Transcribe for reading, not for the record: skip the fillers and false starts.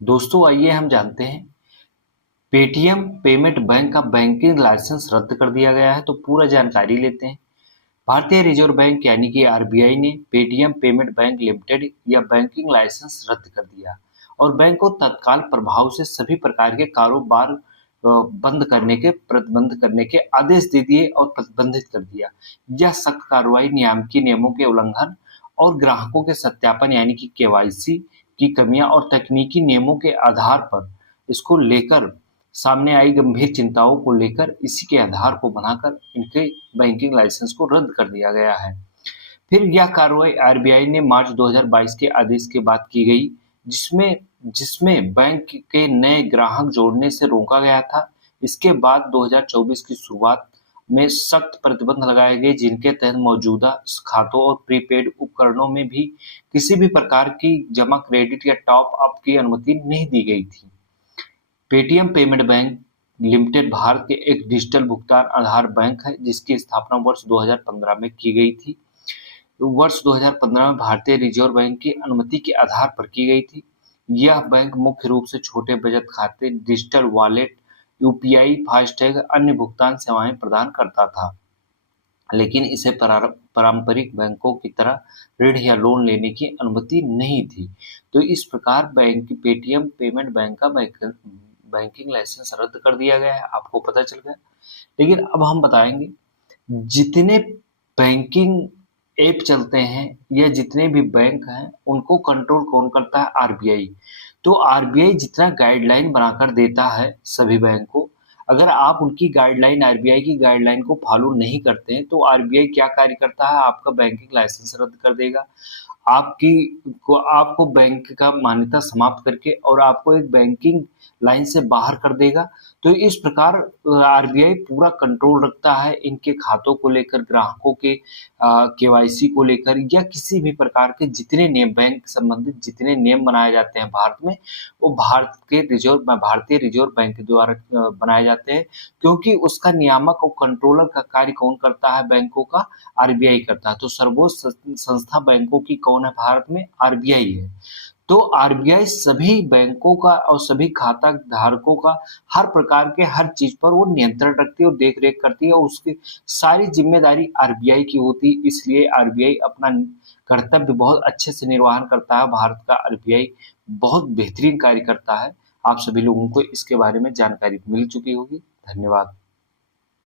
दोस्तों आइए हम जानते हैं पेटीएम पेमेंट बैंक का बैंकिंग लाइसेंस रद्द कर दिया गया है। तो पूरा जानकारी लेते हैं। भारतीय रिजर्व बैंक यानी कि आरबीआई ने पेटीएम पेमेंट बैंक लिमिटेड या बैंकिंग लाइसेंस रद्द कर दिया और बैंक को तत्काल प्रभाव से सभी प्रकार के कारोबार बंद करने के प्रतिबंध करने के आदेश दे दिए और प्रतिबंधित कर दिया। यह सख्त कार्रवाई नियामकीय नियमों के उल्लंघन और ग्राहकों के सत्यापन यानी कि केवाईसी की कमियां और तकनीकी नियमों के आधार पर इसको लेकर सामने आई गंभीर चिंताओं को लेकर इसी के आधार को बनाकर इनके बैंकिंग लाइसेंस को रद्द कर दिया गया है। फिर यह कार्रवाई आरबीआई ने मार्च 2022 के आदेश के बाद की गई, जिसमें जिसमें बैंक के नए ग्राहक जोड़ने से रोका गया था। इसके बाद 2024 की शुरुआत में सख्त प्रतिबंध लगाए गए, जिनके तहत मौजूदा खातों और प्रीपेड उपकरणों में भी किसी भी प्रकार की जमा क्रेडिट या टॉप अप की अनुमति नहीं दी गई थी। Paytm payment bank limited Bharat के एक डिजिटल भुगतान आधार बैंक है, जिसकी स्थापना वर्ष 2015 में की गई थी। वर्ष 2015 में भारतीय रिजर्व बैंक की अनुमति के आधार पर की गई थी। यह बैंक मुख्य रूप से छोटे बचत खाते, डिजिटल वॉलेट, यूपीआई, फास्टैग, अन्य भुगतान सेवाएं प्रदान करता था, लेकिन इसे पारंपरिक बैंकों की तरह ऋण या लोन लेने की अनुमति नहीं थी। तो इस प्रकार बैंक पेटीएम पेमेंट बैंक का बैंकिंग लाइसेंस रद्द कर दिया गया है। आपको पता चल गया। लेकिन अब हम बताएंगे जितने बैंकिंग ऐप चलते हैं या जितने भी बैंक हैं उनको कंट्रोल कौन करता है? आरबीआई। तो आरबीआई जितना गाइडलाइन बनाकर देता है सभी बैंक को, अगर आप उनकी गाइडलाइन आरबीआई की गाइडलाइन को फॉलो नहीं करते हैं तो आरबीआई क्या कार्य करता है? आपका बैंकिंग लाइसेंस रद्द कर देगा, आपको बैंक का मान्यता समाप्त करके और आपको एक बैंकिंग लाइन से बाहर कर देगा। तो इस प्रकार आरबीआई पूरा कंट्रोल रखता है इनके खातों को लेकर, ग्राहकों के केवाईसी को लेकर या किसी भी प्रकार के जितने नियम बैंक संबंधित जितने नियम बनाए जाते हैं भारत में, वो भारतीय रिजर्व बैंक के द्वारा बनाए जाते हैं, क्योंकि उसका नियामक और कंट्रोलर का कार्य कौन करता है? बैंकों का आरबीआई करता है। तो सर्वोच्च संस्था बैंकों की कौन है भारत में? आरबीआई है। तो आरबीआई सभी बैंकों का और सभी खाता धारकों का हर प्रकार के हर चीज पर वो नियंत्रण रखती है और देख रेख करती है और उसकी सारी जिम्मेदारी आरबीआई की होती है। इसलिए आरबीआई अपना कर्तव्य बहुत अच्छे से निर्वहन करता है। भारत का आरबीआई बहुत बेहतरीन कार्य करता है। आप सभी लोगों को इसके बारे में जानकारी मिल चुकी होगी। धन्यवाद।